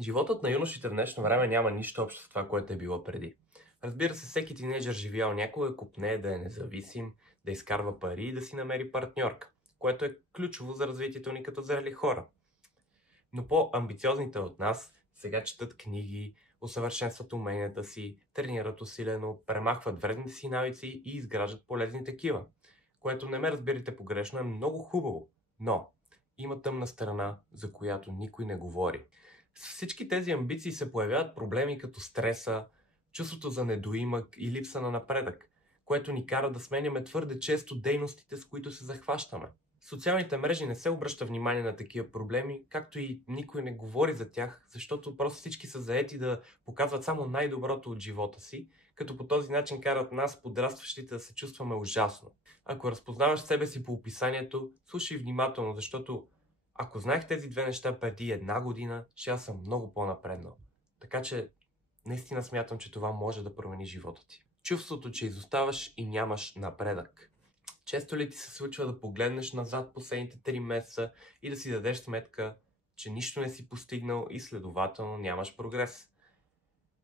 Животът на юношите в днешно време няма нищо общо с това, което е било преди. Разбира се, всеки тинейджър живял някога копне да е независим, да изкарва пари и да си намери партньорка, което е ключово за развитието ни като зрели хора. Но по-амбициозните от нас сега четат книги, усъвършенстват уменията си, тренират усилено, премахват вредните си навици и изграждат полезни такива. Което, не ме разбирайте погрешно, е много хубаво, но има тъмна страна, за която никой не говори. С всички тези амбиции се появяват проблеми като стреса, чувството за недоимък и липса на напредък, което ни кара да сменяме твърде често дейностите, с които се захващаме. Социалните мрежи не се обръща внимание на такива проблеми, както и никой не говори за тях, защото просто всички са заети да показват само най-доброто от живота си, като по този начин карат нас, подрастващите, да се чувстваме ужасно. Ако разпознаваш себе си по описанието, слушай внимателно, защото ако знаех тези две неща преди една година, ще аз съм много по-напреднал. Така че наистина смятам, че това може да промени живота ти. Чувството, че изоставаш и нямаш напредък. Често ли ти се случва да погледнеш назад последните 3 месеца и да си дадеш сметка, че нищо не си постигнал и следователно нямаш прогрес?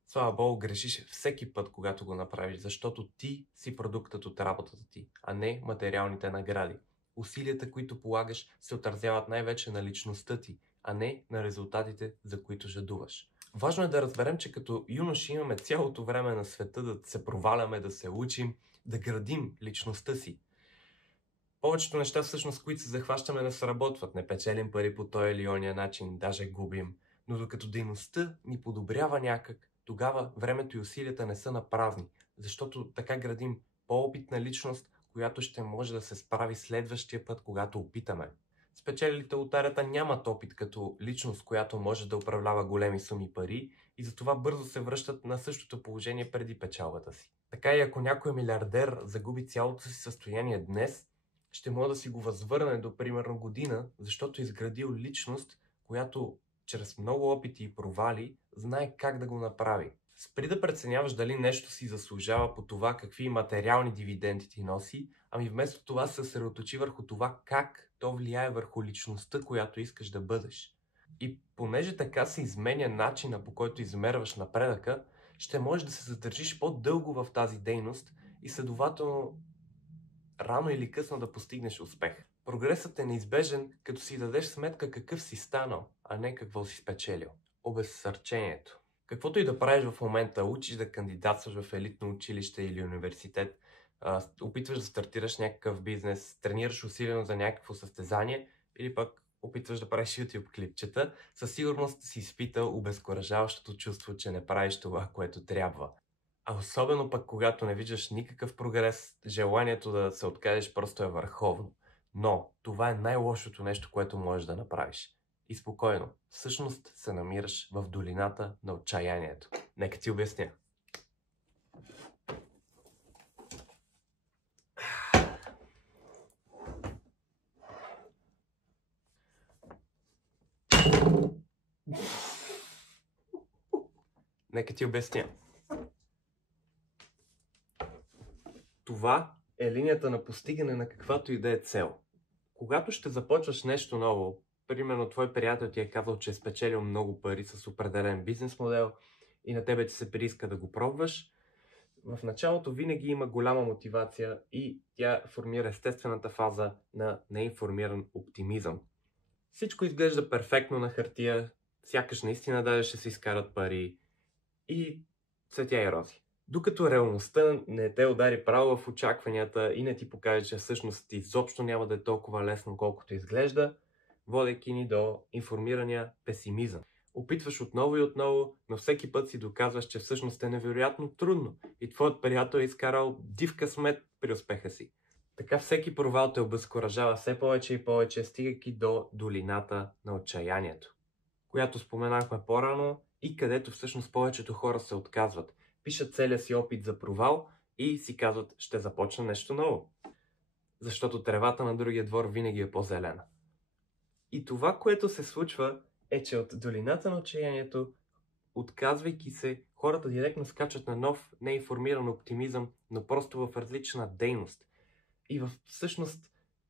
Слава Богу, грешиш всеки път, когато го направиш, защото ти си продуктът от работата ти, а не материалните награди. Усилията, които полагаш, се отразяват най-вече на личността ти, а не на резултатите, за които жадуваш. Важно е да разберем, че като юноши имаме цялото време на света да се проваляме, да се учим, да градим личността си. Повечето неща, всъщност, които се захващаме, не сработват. Не печелим пари по този или ония начин, даже губим. Но докато дейността ни подобрява някак, тогава времето и усилията не са напразни, защото така градим по-опитна личност, която ще може да се справи следващия път, когато опитаме. Спечелилите лотарията нямат опит като личност, която може да управлява големи суми пари и затова бързо се връщат на същото положение преди печалбата си. Така и ако някой милиардер загуби цялото си състояние днес, ще може да си го възвърне до примерно година, защото е изградил личност, която чрез много опити и провали знае как да го направи. Спри да преценяваш дали нещо си заслужава по това какви материални дивиденти ти носи, ами вместо това се съсредоточи върху това как то влияе върху личността, която искаш да бъдеш. И понеже така се изменя начина, по който измерваш напредъка, ще можеш да се задържиш по-дълго в тази дейност и следователно рано или късно да постигнеш успех. Прогресът е неизбежен, като си дадеш сметка какъв си станал, а не какво си спечелил. Обезсърчението. Каквото и да правиш в момента, учиш да кандидатстваш в елитно училище или университет, опитваш да стартираш някакъв бизнес, тренираш усилено за някакво състезание или пък опитваш да правиш YouTube клипчета, със сигурност си изпитал обезкуражаващото чувство, че не правиш това, което трябва. А особено пък когато не виждаш никакъв прогрес, желанието да се откажеш просто е върховно. Но това е най-лошото нещо, което можеш да направиш. И спокойно, всъщност се намираш в долината на отчаянието. Нека ти обясня. Нека ти обясня. Това е линията на постигане на каквато и да е цел. Когато ще започваш нещо ново, примерно твой приятел ти е казал, че е спечелил много пари с определен бизнес модел и на тебе ти се прииска да го пробваш, в началото винаги има голяма мотивация и тя формира естествената фаза на неинформиран оптимизъм. Всичко изглежда перфектно на хартия, сякаш наистина даже ще се изкарат пари и цветя и рози. Докато реалността не те удари право в очакванията и не ти покаже, че всъщност изобщо няма да е толкова лесно, колкото изглежда, водейки ни до информирания песимизъм. Опитваш отново и отново, но всеки път си доказваш, че всъщност е невероятно трудно и твоят приятел е изкарал див късмет при успеха си. Така всеки провал те обезкуражава все повече и повече, стигайки до долината на отчаянието, която споменахме по-рано и където всъщност повечето хора се отказват. Пишат целия си опит за провал и си казват, ще започна нещо ново. Защото тревата на другия двор винаги е по-зелена. И това, което се случва, е, че от долината на отчаянието, отказвайки се, хората директно скачат на нов, неинформиран оптимизъм, но просто в различна дейност. И всъщност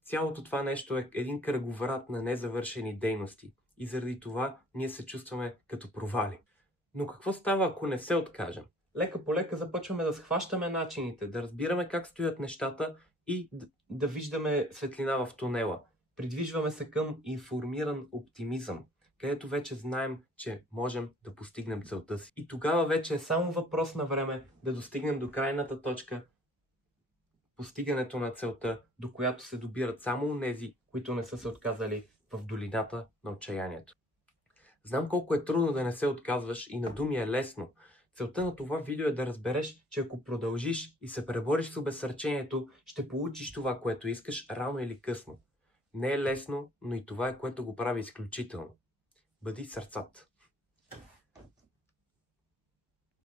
цялото това нещо е един кръговрат на незавършени дейности. и заради това ние се чувстваме като провали. Но какво става, ако не се откажем? Лека по лека започваме да схващаме начините, да разбираме как стоят нещата и да виждаме светлина в тунела. Придвижваме се към информиран оптимизъм, където вече знаем, че можем да постигнем целта си. И тогава вече е само въпрос на време да достигнем до крайната точка, постигането на целта, до която се добират само онези, които не са се отказали в долината на отчаянието. Знам колко е трудно да не се отказваш и на думи е лесно. Целта на това видео е да разбереш, че ако продължиш и се пребориш с обезсърчението, ще получиш това, което искаш рано или късно. Не е лесно, но и това е, което го прави изключително. Бъди сърцат.